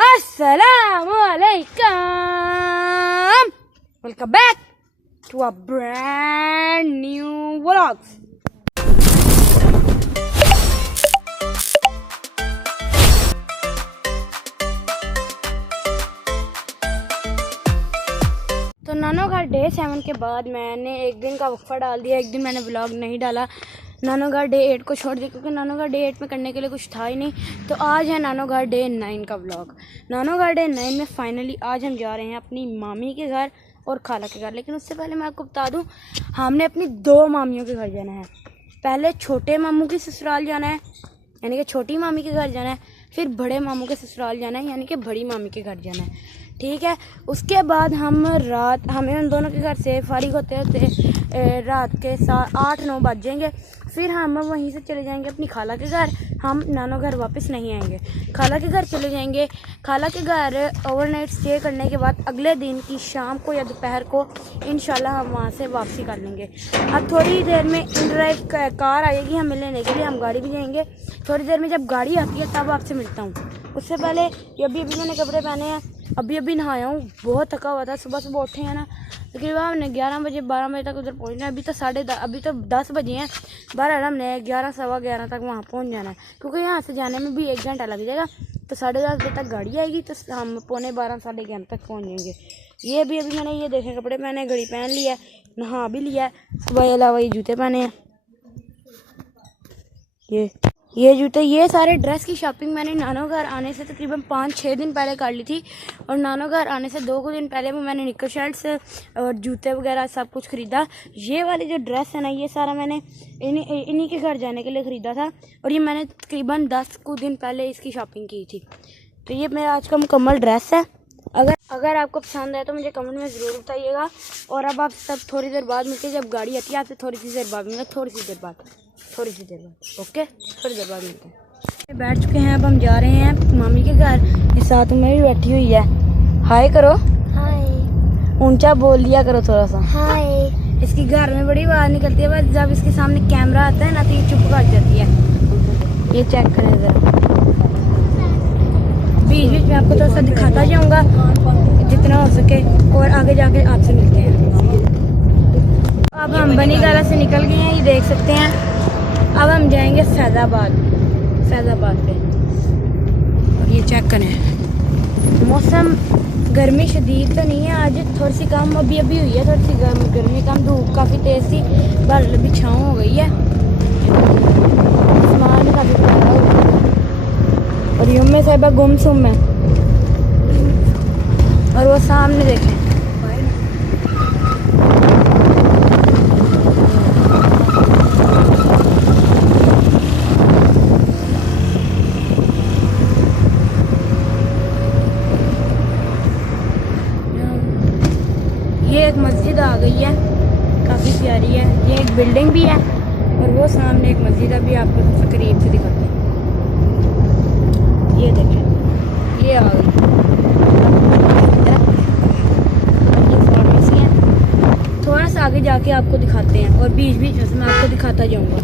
Assalamualaikum. Welcome back to a brand new vlogs. तो नानो घर डे 7 के बाद मैंने एक दिन का वक्फा डाल दिया। एक दिन मैंने व्लॉग नहीं डाला। नानो घर डे 8 को छोड़ दिया क्योंकि नानो घर डे 8 में करने के लिए कुछ था ही नहीं। तो आज है नानो घर डे 9 का व्लॉग। नानो घर डे 9 में फाइनली आज हम जा रहे हैं अपनी मामी के घर और खाला के घर। लेकिन उससे पहले मैं आपको बता दूं, हमने अपनी 2 मामियों के घर जाना है। पहले छोटे मामू की ससुराल जाना है, यानी कि छोटी मामी के घर जाना है। फिर बड़े मामू के ससुराल जाना है, यानी कि बड़ी मामी के घर जाना है। ठीक है, उसके बाद हमें उन दोनों के घर से फारिग होते होते रात के 8-9 बज जाएंगे। फिर हम वहीं से चले जाएंगे अपनी खाला के घर। हम नानो घर वापस नहीं आएंगे, खाला के घर चले जाएंगे। खाला के घर ओवरनाइट स्टे करने के बाद अगले दिन की शाम को या दोपहर को इंशाल्लाह हम वहाँ से वापसी कर लेंगे। अब थोड़ी देर में इनड्राइव कार आएगी हमें लेने के लिए, हम गाड़ी भी जाएंगे। थोड़ी देर में जब गाड़ी आती है तब आपसे मिलता हूँ। उससे पहले अभी मैंने कपड़े पहने हैं, अभी नहाया हूँ, बहुत थका हुआ था। सुबह उठे हैं ना, तकरीबन हमने 11 बजे 12 बजे तक उधर पहुँचना है। अभी तो 10 बजे हैं। बहरहाल हमने 11 सवा 11 तक वहाँ पहुँच जाना है, क्योंकि यहाँ से जाने में भी 1 घंटा लग जाएगा। तो 10:30 बजे तक गाड़ी आएगी तो हम 11:45 साढ़े 11 तक पहुँच जाएंगे। ये अभी मैंने ये देखे कपड़े पहने, घड़ी पहन लिया है, नहा भी लिया है। सुबह अलावा ये जूते पहने हैं, ये जूते, ये सारे ड्रेस की शॉपिंग मैंने नानो घर आने से तकरीबन 5-6 दिन पहले कर ली थी। और नानो घर आने से 2 दिन पहले वो मैंने निकर शर्ट्स और जूते वगैरह सब कुछ ख़रीदा। ये वाली जो ड्रेस है ना, ये सारा मैंने इन्हीं के घर जाने के लिए ख़रीदा था। और ये मैंने तकरीबन 10 दिन पहले इसकी शॉपिंग की थी। तो ये मेरा आज का मुकम्मल ड्रेस है। अगर आपको पसंद आए तो मुझे कमेंट में ज़रूर बताइएगा। और अब आप सब थोड़ी देर बाद मिलते, जब गाड़ी आती है आपसे थोड़ी सी देर बाद मिलते, थोड़ी सी देर बाद ओके, थोड़ी देर बाद मिलते हैं। बैठ चुके हैं, अब हम जा रहे हैं मामी के घर। इस साथ में भी बैठी हुई है। हाय करो, हाय। ऊंचा बोल लिया करो थोड़ा सा, हाय। इसकी घर में बड़ी आवाज़ निकलती है, बस जब इसके सामने कैमरा आता है ना तो ये चुप कर जाती है। ये चेक करें ज़रा, बीच में आपको थोड़ा सा दिखाता जाऊँगा जितना हो सके, और आगे जाके आपसे मिलते हैं। अब हम बनी गाला से निकल गए हैं, ये देख सकते हैं। अब हम जाएंगे फैज़ाबाद पे। और ये चेक करें, मौसम गर्मी शदीद तो नहीं है आज, थोड़ी सी कम अभी हुई है, थोड़ी सी गर्मी कम। धूप काफ़ी तेज़ थी, बादल भी छाँव हो गई है, आसमान काफ़ी प्यारा हो गया। और युम्मे साहिबा गुमसुम है, और वो सामने देखें, ये एक मस्जिद आ गई है, काफ़ी प्यारी है। ये एक बिल्डिंग भी है, और वो सामने एक मस्जिद है, भी आपको सबसे करीब से दिखाते हैं। ये देखें, ये आ गई, थोड़ा सा आगे जाके आपको दिखाते हैं, और बीच में मैं आपको दिखाता जाऊँगा।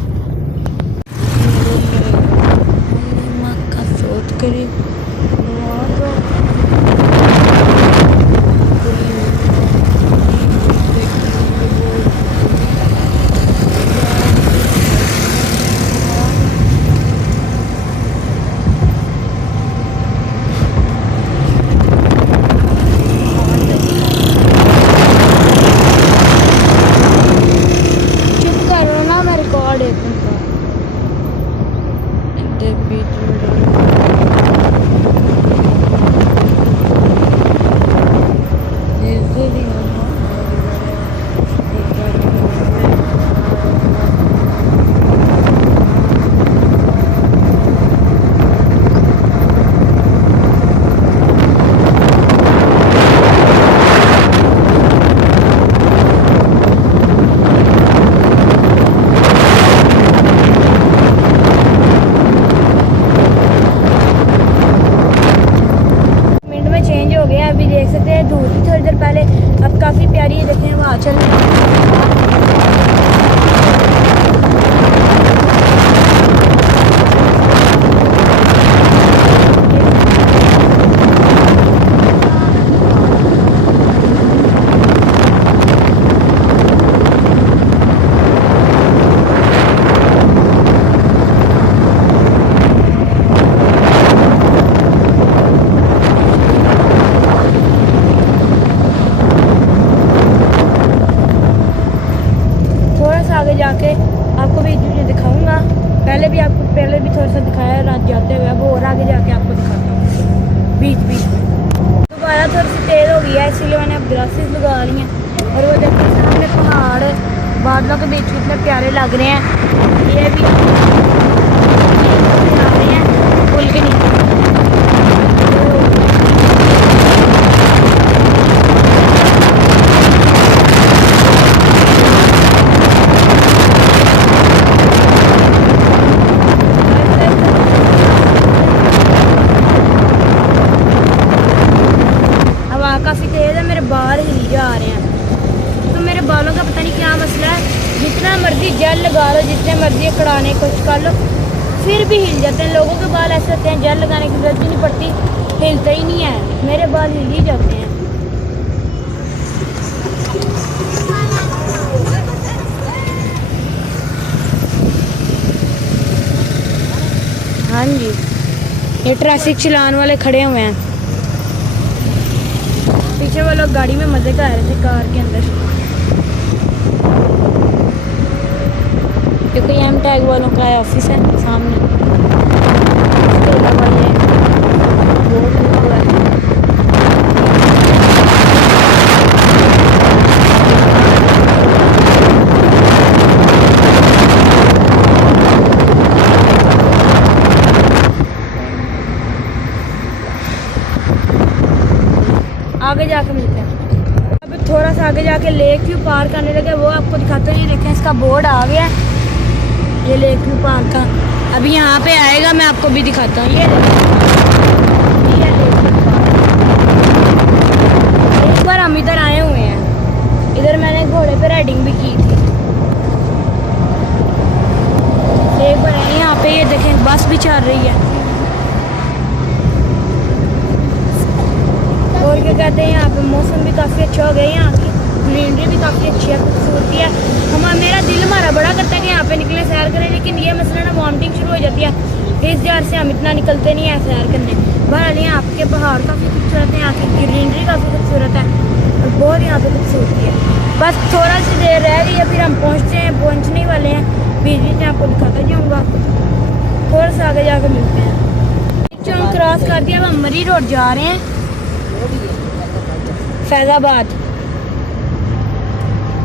काफ़ी प्यारी है, देखें वहाँ चल तेज़ हो गई है, इसीलिए मैंने अब ग्लासेस लगा ली हैं। और वो देखिए सामने पहाड़ बादलों के बीच कितने प्यारे लग रहे हैं। ये भी आ रहे हैं पुल के नीचे। काफ़ी तेज़ है, मेरे बाल हिल जा रहे हैं। तो मेरे बालों का पता नहीं क्या मसला है, जितना मर्जी जेल लगा लो, जितने मर्जी कड़ाने की कोशिश कर लो, फिर भी हिल जाते हैं। लोगों के बाल ऐसे होते हैं जेल लगाने की जरूरत ही नहीं पड़ती, हिलते ही नहीं है। मेरे बाल हिल ही जाते हैं। हाँ जी, ये ट्रैफिक चलान वाले खड़े हुए हैं। पीछे वो लोग गाड़ी में मजे कर रहे थे कार के अंदर। ये कोई एम टैग वालों का ऑफिस है सामने। इसके अलावा ये बोर्ड लगा हुआ है। आगे जाके मिलते हैं। अब थोड़ा सा आगे जाके लेक व्यू पार्क आने लगे, वो आपको दिखाते हैं। देखें इसका बोर्ड आ गया है, ये लेक व्यू पार्क का। अभी यहाँ पे आएगा, मैं आपको भी दिखाता हूँ। ये लेक व्यू पार्क। एक बार हम इधर आए हुए हैं, इधर मैंने घोड़े पे राइडिंग भी की थी। एक बार आए यहाँ पे, ये देखें बस भी चल रही है। और क्या कहते हैं, यहाँ पे मौसम भी काफ़ी अच्छा हो गया है, यहाँ की ग्रीनरी भी काफ़ी अच्छी है, खूबसूरती है। मेरा दिल हमारा बड़ा करता है कि यहाँ पे निकले सैर करें, लेकिन ये मसला ना वॉमिटिंग शुरू हो जाती है, इस जार से हम इतना निकलते नहीं है सैर करने। बहरहाल यहाँ आपके पहाड़ काफ़ी खूबसूरत है, यहाँ की ग्रीनरी काफ़ी खूबसूरत है और बहुत यहाँ पे खूबसूरती है। बस थोड़ा सी देर रह गई है, फिर हम पहुँचने वाले हैं। बीच बीच में आपको दिखाता जाऊँगा, थोड़ा सा आगे जाकर मिलते हैं। चौक क्रॉस कर दिया, अब हम मरी रोड जा रहे हैं, फैजाबाद।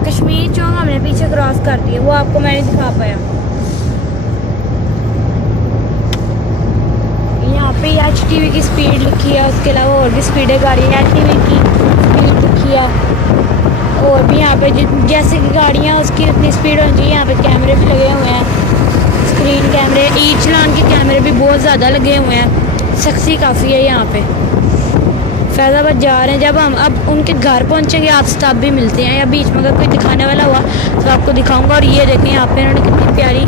कश्मीर चौक हमने पीछे क्रॉस कर दिया, वो आपको मैंने दिखा पाया। यहाँ पे HTV की स्पीड लिखी है, उसके अलावा और भी स्पीड है गाड़ी। HTV की स्पीड लिखी है, और भी यहाँ पे जैसे कि गाड़ियाँ उसकी उतनी स्पीड होनी चाहिए। यहाँ पे कैमरे भी लगे हुए हैं, स्क्रीन कैमरे, ई चलान के कैमरे भी बहुत ज़्यादा लगे हुए हैं। सख्ती काफ़ी है यहाँ पे। फैज़ाबाद जा रहे हैं, जब हम अब उनके घर पहुंचेंगे आपसे तब भी मिलते हैं, या बीच में अगर कोई दिखाने वाला हुआ तो आपको दिखाऊंगा। और ये देखें यहाँ पे इन्होंने कितनी प्यारी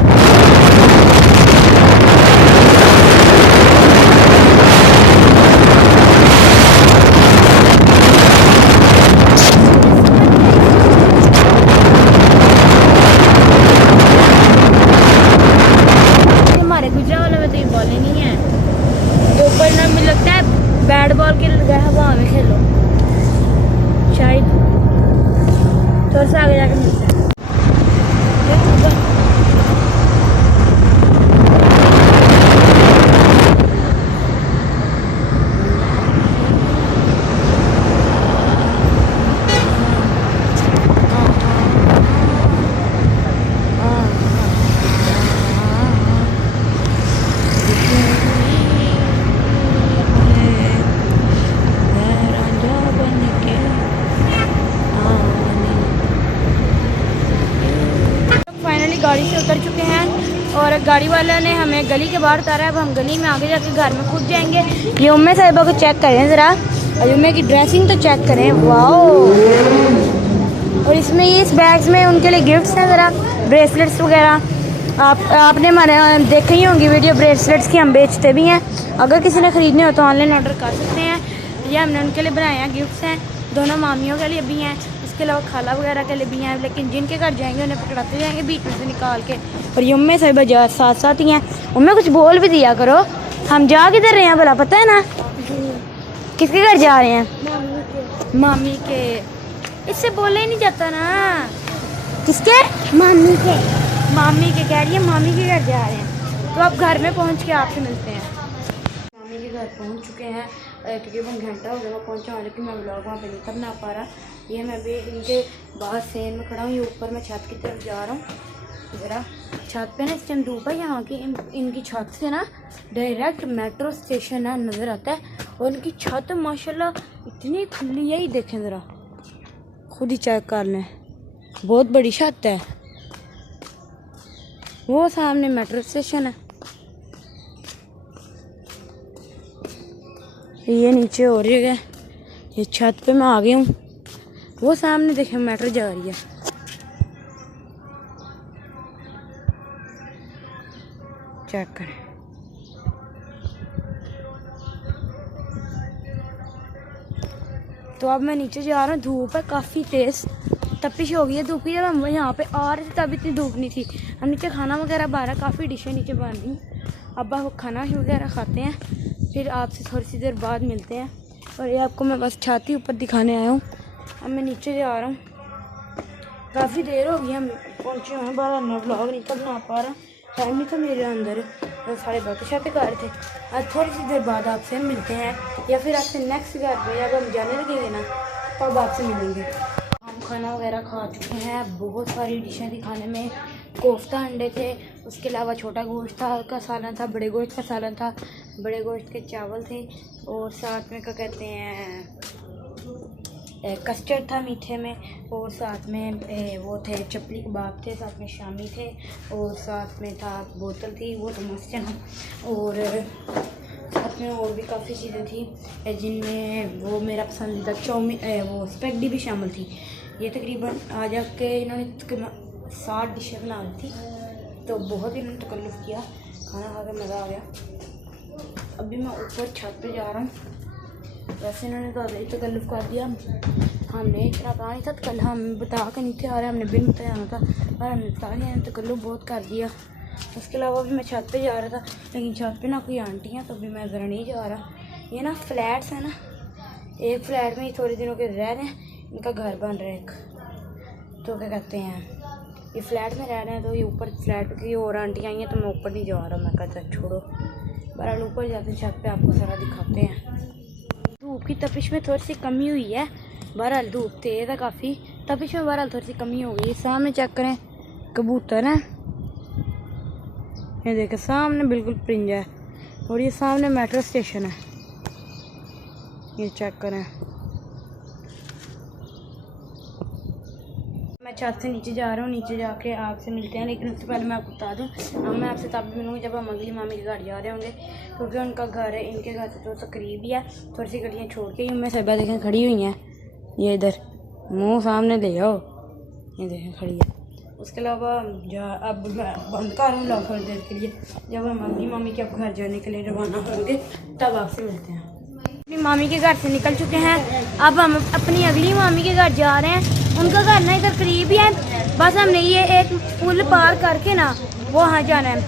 हमारे गुजरात में तो ये बॉलें नहीं है, तो ऊपर ना मुझे लगता है बैट बॉल के लगा हवा में खेलो शायद। थोड़ा सा आगे जाके मिलते हैं। गाड़ी से उतर चुके हैं और गाड़ी वाले ने हमें गली के बाहर उतारा है। अब हम गली में आगे जाके घर में कूद जाएंगे। ये उम्मे साहिबा को चेक करें ज़रा, और उम्मे की ड्रेसिंग तो चेक करें, वाओ। और इसमें ये इस बैग्स में उनके लिए गिफ्ट्स हैं, ज़रा ब्रेसलेट्स वगैरह। आपने हमारे देखी ही होंगी वीडियो ब्रेसलेट्स की, हम बेचते भी हैं। अगर किसी ने ख़रीदने हो तो ऑनलाइन ऑर्डर कर सकते हैं। ये हमने उनके लिए बनाए हैं, गिफ्ट्स हैं, दोनों मामियों के लिए भी हैं, इसके अलावा खाला वगैरह के लिए भी हैं। लेकिन जिनके घर जाएंगे उन्हें पकड़ाते जाएंगे बीच में से निकाल के। और ये उम्मे साहिबा जा साथ साथ ही हैं। उम्मे कुछ बोल भी दिया करो, हम जा किधर रहे हैं भला पता है ना? किसके घर जा रहे हैं? मामी के। इससे बोला ही नहीं जाता ना। किसके? मामी के। मामी के कह रही है, मामी के घर जा रहे हैं। तो अब घर में पहुंच के आपसे मिलते हैं। मामी के घर पहुंच चुके हैं। तकरीबन घंटा हो गया मैं पहुंचा हूँ, लेकिन मैं व्लॉग वहाँ पे नहीं करना पा रहा। ये मैं भी इनके बाद सेन में खड़ा हूँ। ये ऊपर मैं छत की तरफ जा रहा हूँ। ज़रा छत पे ना इस टाइम धूप है। यहाँ की इनकी छत से ना डायरेक्ट मेट्रो स्टेशन है नज़र आता है। और इनकी छत माशाल्लाह इतनी खुली है, ही देखें ज़रा, खुद ही चेक कर लें, बहुत बड़ी छत है। वो सामने मेट्रो स्टेशन है, ये नीचे हो रही है। ये छत पे मैं आ गई हूँ। वो सामने देखें मेट्रो जा रही है। चेक करें, तो अब मैं नीचे जा रहा हूँ। धूप है काफ़ी तेज़, तपिश हो गई है धूप की। जब हम यहाँ पे आ रहे थे तब इतनी धूप नहीं थी। हम नीचे खाना वगैरह बना रहा, काफ़ी डिशें नीचे बन रही। अब आप खाना वगैरह खाते हैं, फिर आपसे थोड़ी सी देर बाद मिलते हैं। और ये आपको मैं बस छाती ऊपर दिखाने आया हूँ। अब मैं नीचे जा रहा हूँ। काफ़ी देर हो गई हम पहुँचे हुए हैं। बाहर मैं ब्लॉग नहीं कर बना पा रहा, टाइम नहीं था मेरे अंदर। तो सारे बातें शातें कर रहे थे। आज थोड़ी सी देर बाद आपसे मिलते हैं, या फिर आपसे नेक्स्ट घर पे जब हम जाने लगेंगे ना तब आपसे मिलेंगे। हम खाना वगैरह खा चुके हैं। बहुत सारी डिशें थी खाने में। कोफ्ता अंडे थे, उसके अलावा छोटा गोश्त था का सालन था, बड़े गोश्त का सालन था, बड़े गोश्त के चावल थे, और साथ में क्या कहते हैं कस्टर्ड था मीठे में, और साथ में वो थे चपली कबाब थे, साथ में शामी थे, और साथ में था बोतल थी, वो तो मस्त है। और साथ में और भी काफ़ी चीज़ें थी जिनमें वो मेरा पसंदीदा चाउमीन वो स्पैगेटी भी शामिल थी। ये तकरीबन आ जाके इन्होंने 60 डिशें बना दी थी। तो बहुत इन्होंने तकल्लुफ़ किया, खाना खा के मज़ा आ गया। अभी मैं ऊपर छत पे जा रहा हूँ। वैसे इन्होंने तो अभी तकल्लुफ़ कर दिया, हमने इतना कहा नहीं था। कल हम बता के नीचे आ रहे, हमने बिन बताया था और हमने बता दिया, तकल्लुफ़ बहुत कर दिया। उसके अलावा भी मैं छत पे जा रहा था, लेकिन छत पे ना कोई आंटी हैं, तो भी मैं ज़रा नहीं जा रहा। ये ना फ्लैट्स है ना, एक फ्लैट में ही थोड़े दिनों के रह रहे हैं, इनका घर बन रहा है एक। तो क्या कहते हैं, ये फ्लैट में रह रहे हैं, तो ये ऊपर फ्लैट की और आंटी आई हैं, तो मैं ऊपर नहीं जा रहा। मैं कहता छोड़ो, बहरहाल ऊपर जाते हैं, छत पे आपको सारा दिखाते हैं। धूप की तपिश में थोड़ी सी कमी हुई है। बहरहाल धूप तेज़ है काफ़ी, तपिश में बहरहाल थोड़ी सी कमी हो गई। सामने चेक करें, कबूतर है, ये देखें सामने बिल्कुल परिंजा है। और ये सामने मेट्रो स्टेशन है, ये चेक करें। मैं छत से नीचे जा रहा हूँ, नीचे जाके आपसे मिलते हैं। लेकिन उससे पहले मैं आपको बता दूँ, मैं आपसे तब मिलूँगी जब हम अगली मामी के घर जा रहे होंगे, क्योंकि उनका घर है इनके घर से तो करीब ही है। थोड़ी सी गलियाँ छोड़ के ही मैं सबा देखें खड़ी हुई हैं, ये इधर मुँह सामने ले आओ, ये देखें खड़ी है। उसके अलावा अब मैं बंद कर रहा हूँ थोड़ी देर के लिए। जब हम अगली मामी के अब घर जाने के लिए रवाना होंगे तब आपसे मिलते हैं। अपनी मामी के घर से निकल चुके हैं, अब हम अपनी अगली मामी के घर जा रहे हैं। उनका घर ना इधर करीब ही है, बस हमने ये एक पुल पार करके ना वो वहाँ जाना है,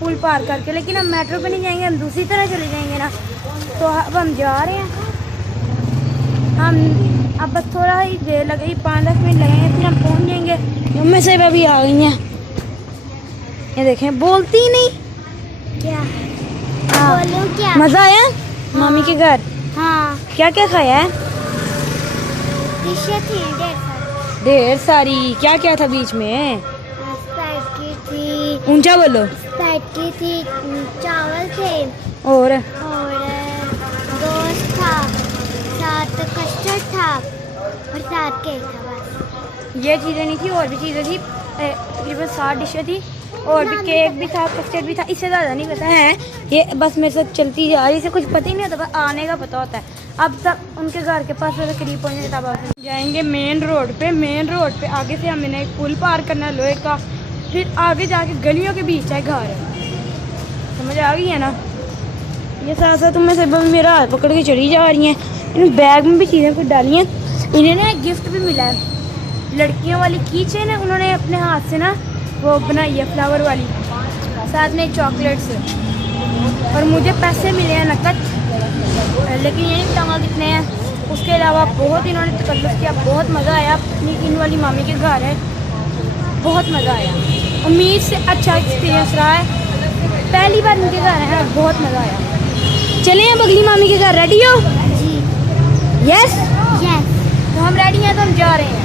पुल पार करके। लेकिन हम मेट्रो पे नहीं जाएंगे, हम दूसरी तरह चले जाएंगे ना। तो अब हम जा रहे हैं। हम अब बस थोड़ा ही देर लगेगी, 5-10 मिनट लगेंगे, फिर हम पहुँच जाएंगे। मम्मी से अभी आ गई हैं, ये देखें बोलती ही नहीं। क्या बोलूं क्या? मज़ा आया मामी के घर? हाँ, क्या क्या खाया है? डिशें थी ढेर सारी। क्या क्या था बीच में? स्पैगेटी थी, ऊंचा बोलो। स्पैगेटी थी, चावल थे और गोश्त था, साथ कस्टर्ड था और साथ केक था। बस ये चीज़ें नहीं थी, और भी चीज़ें थी। तकरीबन 60 डिशें थी, और भी केक भी था, कस्टर्ड भी था। इससे ज़्यादा नहीं पता है, ये बस मेरे साथ चलती जा रही, इसे कुछ पता ही नहीं होता, बस आने का पता होता है। अब तक उनके घर के पास वैसे करीब पहुँचे, तब आप जाएंगे मेन रोड पे। मेन रोड पे आगे से हमने एक पुल पार करना है लोहे का, फिर आगे जाके गलियों के बीच है घर। समझ आ गई है ना? ये साथ साथ में से मेरा हाथ पकड़ के चली जा रही हैं। इन बैग में भी चीज़ें कुछ डाली हैं। इन्हें ना एक गिफ्ट भी मिला है, लड़कियों वाली की चेन है, उन्होंने अपने हाथ से ना वो बनाई है फ्लावर वाली, साथ में चॉकलेट्स, और मुझे पैसे मिले हैं नकद, लेकिन ये नहीं बताऊँगा कितने हैं। उसके अलावा बहुत इन्होंने तकल्लुफ़ किया, बहुत मज़ा आया। अपनी इन वाली मामी के घर है, बहुत मज़ा आया। उम्मीद से अच्छा एक्सपीरियंस रहा है, पहली बार इनके घर है, बहुत मज़ा आया। चले अब अगली मामी के घर, रेडी हो? जी यस। यस। तो हम रेडी हैं, तो हम जा रहे हैं।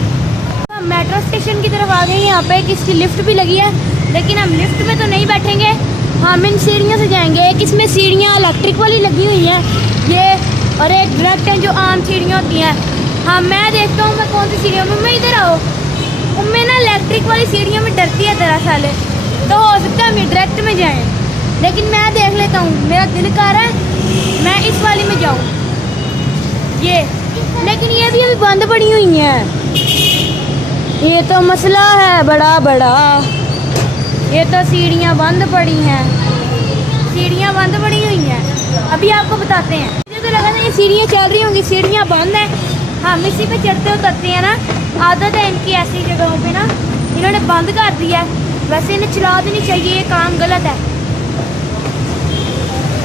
हम मेट्रो स्टेशन की तरफ आ गए हैं। यहाँ पे किसकी लिफ्ट भी लगी है, लेकिन हम लिफ्ट में तो नहीं बैठेंगे, हम इन सीढ़ियों से जाएंगे। एक इसमें सीढ़ियाँ इलेक्ट्रिक वाली लगी हुई हैं ये, और एक डायरेक्ट है जो आम सीढ़ियाँ होती हैं। हाँ, मैं देखता हूँ मैं कौन सी सीढ़ियों में, मैं इधर आओ। मैं ना इलेक्ट्रिक वाली सीढ़ियों में डरती है दरअसल, तो हो सकता है हम डायरेक्ट में जाएँ, लेकिन मैं देख लेता हूँ, मेरा दिल कर रहा है मैं इस वाली में जाऊँ ये, लेकिन ये भी अभी बंद पड़ी हुई हैं। ये तो मसला है बड़ा बड़ा, ये तो सीढ़ियाँ बंद पड़ी हैं, सीढ़ियाँ बंद पड़ी हुई हैं। अभी आपको बताते हैं, मुझे तो लगा था ये सीढ़ियाँ चल रही होंगी, सीढ़ियाँ बंद हैं। हम इसी पे चढ़ते उतरते हैं ना, आदत है इनकी ऐसी जगहों पे ना, इन्होंने बंद कर दिया है। वैसे इन्हें चला देनी चाहिए, ये काम गलत है।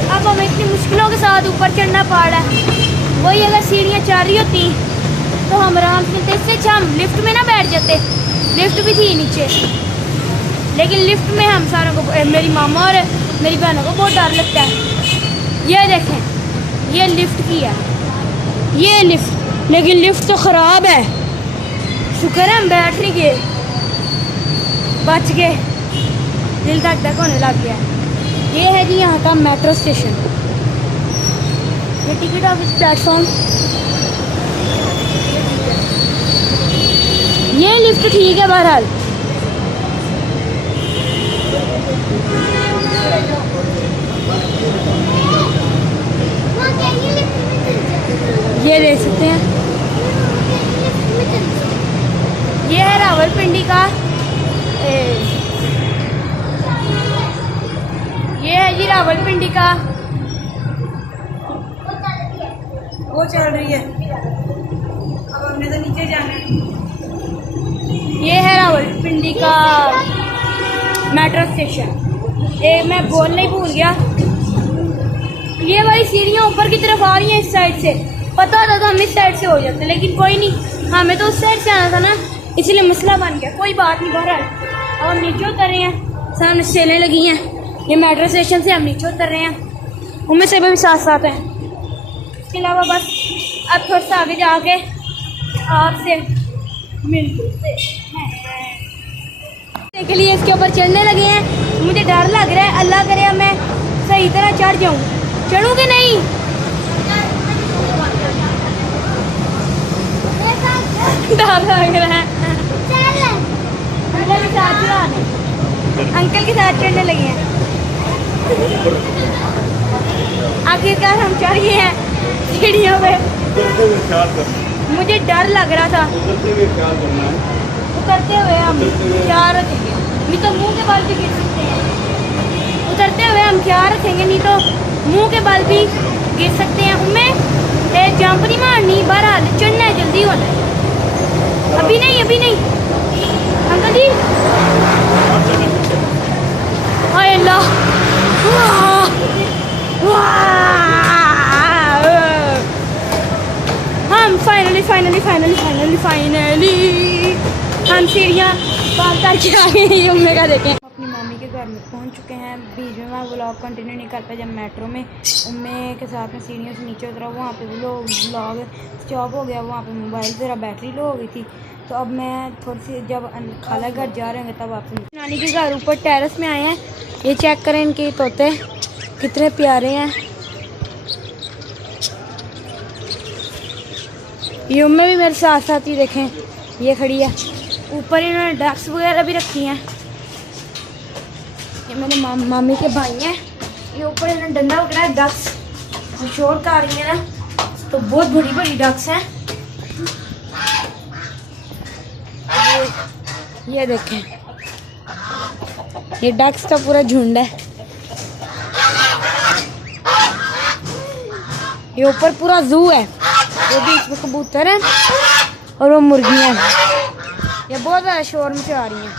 अब हमें इतनी मुश्किलों के साथ ऊपर चढ़ना पड़ रहा है। वही अगर सीढ़ियाँ चल रही होती तो हम आराम से चलते, इससे अच्छा हम लिफ्ट में ना बैठ जाते। लिफ्ट भी थी नीचे, लेकिन लिफ्ट में हम सारों को, मेरी मामा और मेरी बहनों को बहुत डर लगता है। ये देखें, ये लिफ्ट की है, ये लिफ्ट, लेकिन लिफ्ट तो ख़राब है। शुक्र है हम बैठ नहीं गए, बच गए, दिल धक धक होने लग गया। ये है जी यहाँ का मेट्रो स्टेशन, ये टिकट ऑफिस प्लेटफॉर्म। ये लिफ्ट ठीक है बहरहाल। ये देख सकते हैं, ये है रावलपिंडी का, ये है जी रावलपिंडी का, वो चल रही है, अब हमने तो नीचे जाना है। ये है रावलपिंडी का मेट्रो स्टेशन। मैं बोलना ही भूल गया, ये वाली सीढ़ियाँ ऊपर की तरफ आ रही हैं इस साइड से। पता होता तो हम इस साइड से हो जाते, लेकिन कोई नहीं, हमें तो उस साइड से आना था ना, इसलिए मसला बन गया। कोई बात नहीं, बहरहाल अब हम नीचे उतर रहे हैं, सामने सेलें लगी हैं। ये मेट्रो स्टेशन से हम नीचे उतर रहे हैं, उनमें से भी साथ साथ हैं। इसके अलावा बस अब थोड़ा सा आगे जाके आपसे मिलते हैं के लिए इसके ऊपर चढ़ने लगे हैं। मुझे डर लग रहा है, अल्लाह करे मैं सही तरह चढ़ जाऊँ। चढ़ूँगी नहीं, डर लग रहा है। अंकल के साथ चढ़ाने, अंकल के साथ चढ़ने लगे हैं। आखिरकार हम चढ़ गए हैं सीढ़ियों पे। मुझे डर लग रहा था, उतरते हुए हम ख्याल रखेंगे, नहीं तो मुंह के बाल भी गिर सकते हैं। उतरते हुए हम ख्याल रखेंगे, नहीं तो मुंह के बाल भी गिर सकते हैं। उनमें जंप नहीं मारनी, बहरहाल चढ़ना है, जल्दी होना है। अभी नहीं, अभी नहीं अंकल जी। हाय अल्लाह, हम फाइनली हम सीढ़ियाँ पार करके आ गए हैं। उम्मे का देखें, अपनी मामी के घर में पहुंच चुके हैं। बीच में मैं व्लॉग कंटिन्यू नहीं कर पाया, जब मेट्रो में उम्मे के साथ में सीढ़ियों से नीचे उतरा, वहाँ पे व्लॉग स्टॉप हो गया। वहाँ पे मोबाइल ज़रा बैटरी लो हो गई थी, तो अब मैं थोड़ी सी जब खाला घर जा रहे होंगे तब आपसे। नानी के घर ऊपर टेरेस में आए हैं। ये चेक करें, इनके तोते कितने प्यारे हैं। ये उम्मे भी मेरे साथ साथ ही देखें, ये खड़ी है। ऊपर इन्होंने डक्स वगैरह भी रखी हैं। ये मेरे मामी के भाई हैं। ये ऊपर इन्होंने डंडा वगैरह, डक्स शोर कर रही है ना, तो बहुत बड़ी बड़ी डक्स हैं। ये देखें, ये डक्स का पूरा झुंड है। ये ऊपर पूरा जू है, वो बीच में कबूतर हैं और वो मुर्गियां हैं। ये बहुत ज़्यादा शोर मचा रही हैं।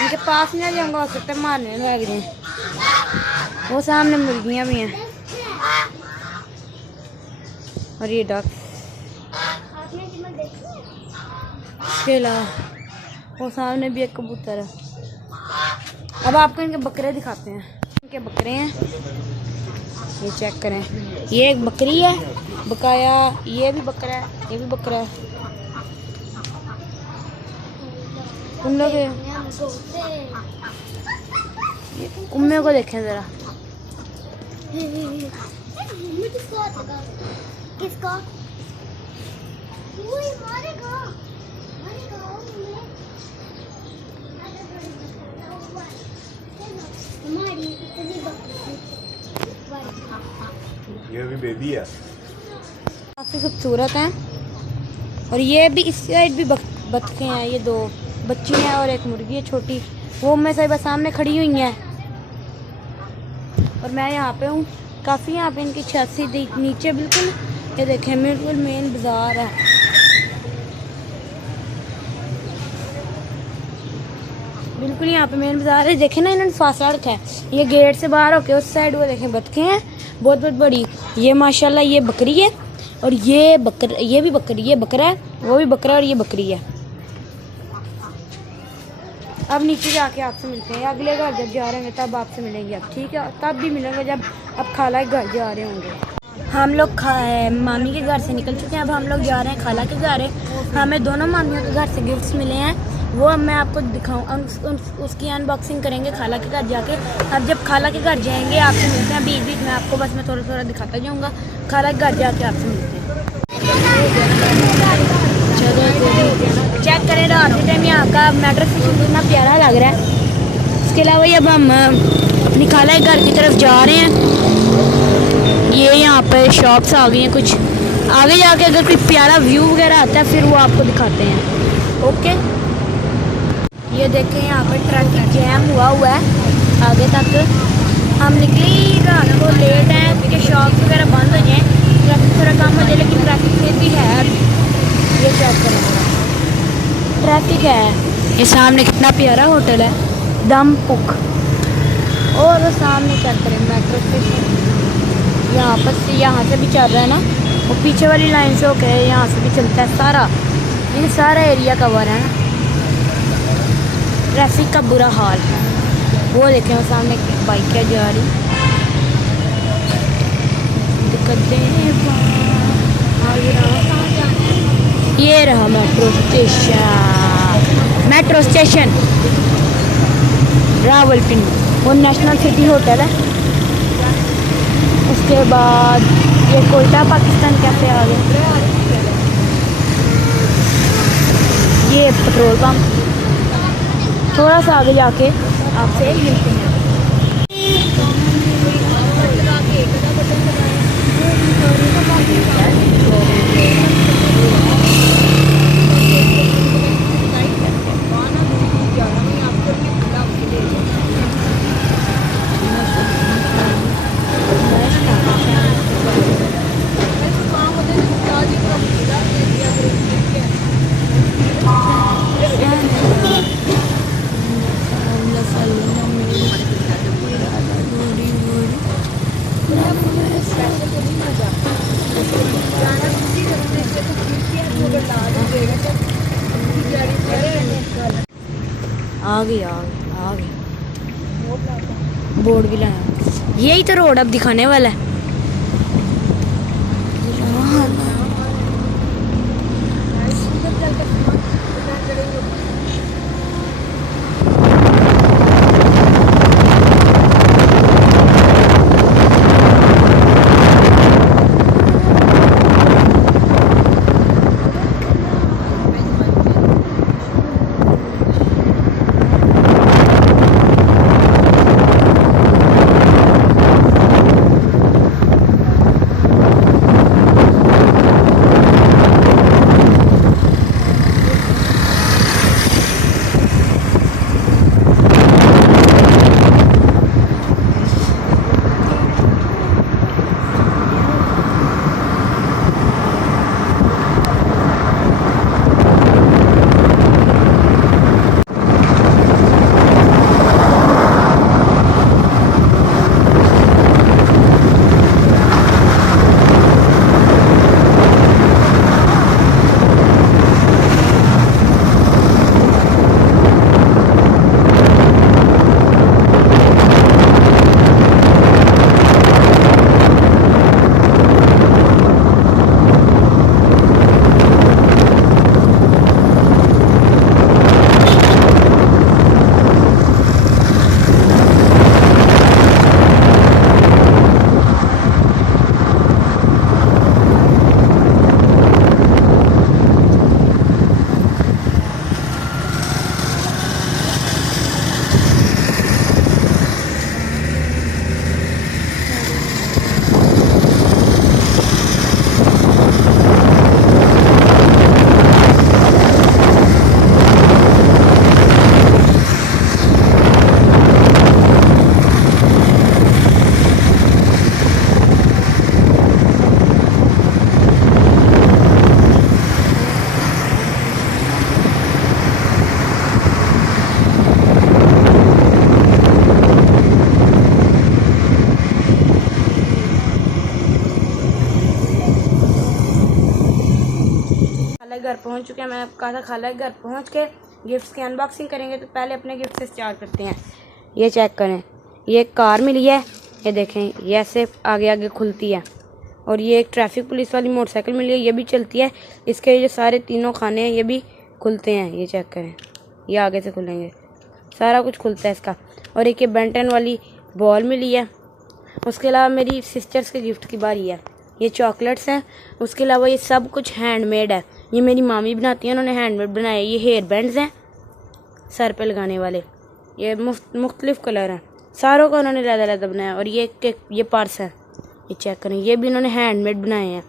इनके पास नहीं जाऊंगा, हो सकता है मारने लग रहे हैं। वो सामने मुर्गियां भी हैं और ये डक। इसके अलावा वो सामने भी एक कबूतर है। अब आपको इनके बकरे दिखाते हैं। इनके बकरे हैं, ये चेक करें। ये एक बकरी है बकाया, ये भी बकरा है, ये भी बकरा है। उन लोग उम्मे को देखें ज़रा। किसको? ये भी बेबी है। काफ़ी खूबसूरत हैं। और ये भी इस साइड भी बतखें हैं। ये दो बच्ची हैं और एक मुर्गी है छोटी, वो मैं साहिबा सामने खड़ी हुई हैं। और मैं यहाँ पे हूँ। काफ़ी यहाँ पे इनकी छत से नीचे बिल्कुल, ये देखें बिल्कुल मेन बाज़ार है। बिल्कुल यहाँ पे मेन बाज़ार है। देखें ना, इन्होंने फासला रखा है। ये गेट से बाहर होके उस साइड वो देखें बतखें हैं बहुत बहुत बड़ी। ये माशाल्लाह ये बकरी है और ये भी बकरी, ये बकरा है, वो भी बकरा और ये बकरी है। अब नीचे जाके आपसे मिलते हैं। अगले घर जब जा रहे होंगे तब आपसे मिलेंगे। अब ठीक है, तब भी मिलेंगे जब अब खाला के घर जा रहे होंगे। हम लोग मामी के घर से निकल चुके हैं। अब हम लोग जा रहे हैं खाला के घर। हमें दोनों मामियों के घर से गिफ्ट्स मिले हैं, वो अब मैं आपको दिखाऊँ, उसकी अनबॉक्सिंग करेंगे खाला के घर जाके। अब जब खाला के घर जाएंगे आपसे मिलते हैं। बीच बीच में आपको बस मैं थोड़ा थोड़ा दिखाता जाऊँगा। खाला के घर जाके आपसे मिलते हैं। चलो चेक करें रात के टाइम यहाँ का मेट्रो स्टेशन कितना प्यारा लग रहा है। इसके अलावा अब हम निकाला घर की तरफ जा रहे हैं। ये यहाँ पर शॉप्स आ गई हैं कुछ। आगे जाके अगर कोई प्यारा व्यू वगैरह आता है फिर वो आपको दिखाते हैं। ओके, ये देखें यहाँ पर ट्रैफिक जैम हुआ है आगे तक। हम निकले ही रात को लेट हैं क्योंकि शॉप्स वगैरह बंद हो जाएँ, ट्रैफिक थोड़ा कम हो जाए, लेकिन ट्रैफिक फिर भी है। ये चेक करें, ट्रैफिक है। ये सामने कितना प्यारा होटल है, दम पुक। और वो सामने चेक करें मेट्रो स्टेशन। यहाँ से भी चल रहा है ना, वो पीछे वाली लाइन से होकर यहाँ से भी चलता है सारा। ये सारा एरिया कवर है ना। ट्रैफिक का बुरा हाल है। वो देखें वो सामने बाइक क्या जा रही। ये रहा मेट्रो स्टेशन रावलपिंडी। वो नेशनल सिटी होटल है। उसके बाद ये कोयटा पाकिस्तान कैफे आ गए। ये पेट्रोल पंप। थोड़ा सा आगे जाके आपसे मिलते हैं। आ गया बोर्ड भी लाया। यही तो रोड अब दिखाने वाला है। घर पहुंच चुके हैं। मैं कहा था खाला के घर पहुंच के गिफ्ट्स की अनबॉक्सिंग करेंगे, तो पहले अपने गिफ्ट से स्टार्ट करते हैं। ये चेक करें, ये एक कार मिली है, ये देखें, ये ऐसे आगे आगे खुलती है। और ये एक ट्रैफिक पुलिस वाली मोटरसाइकिल मिली है, ये भी चलती है। इसके जो सारे तीनों खाने हैं ये भी खुलते हैं, ये चेक करें, ये आगे से खुलेंगे, सारा कुछ खुलता है इसका। और एक ये बेंटन वाली बॉल मिली है। उसके अलावा मेरी सिस्टर्स के गिफ्ट की बारी है। ये चॉकलेट्स हैं। उसके अलावा ये सब कुछ हैंडमेड है, ये मेरी मामी बनाती है, उन्होंने हैंडमेड बनाए। ये हेयर बैंड्स हैं सर पे लगाने वाले, ये मुख्तलिफ कलर हैं, सारों का उन्होंने लहदा बनाया। और ये पर्स है, ये चेक करें, ये भी उन्होंने हैंडमेड बनाए हैं।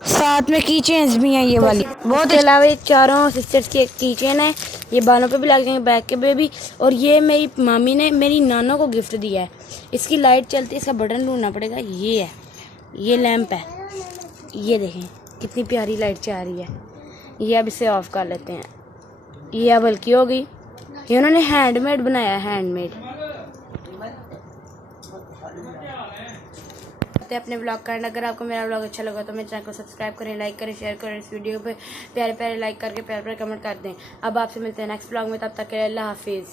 साथ में की चेन्स भी हैं ये वाली। बहुत के अलावा ये चारों सिस्टर्स की एक की चेन है, ये बालों पे भी लग जाएंगे, बैक के पे भी। और ये मेरी मामी ने मेरी नाना को गिफ्ट दिया है। इसकी लाइट चलती है, इसका बटन ढूंढना पड़ेगा। ये है, ये लैंप है, ये देखें कितनी प्यारी लाइट जा रही है। ये अब इसे ऑफ कर लेते हैं। ये अब हल्की हो गई। ये उन्होंने हैंडमेड बनाया, हैंडमेड। अपने ब्लॉग का एंड। अगर आपको मेरा ब्लॉग अच्छा लगा तो मेरे चैनल को सब्सक्राइब करें, लाइक करें, शेयर करें। इस वीडियो पे प्यारे प्यारे लाइक करके प्यारे प्यारे कमेंट कर दें। अब आपसे मिलते हैं नेक्स्ट ब्लॉग में, तब तक के लिए अल्लाह हाफिज़।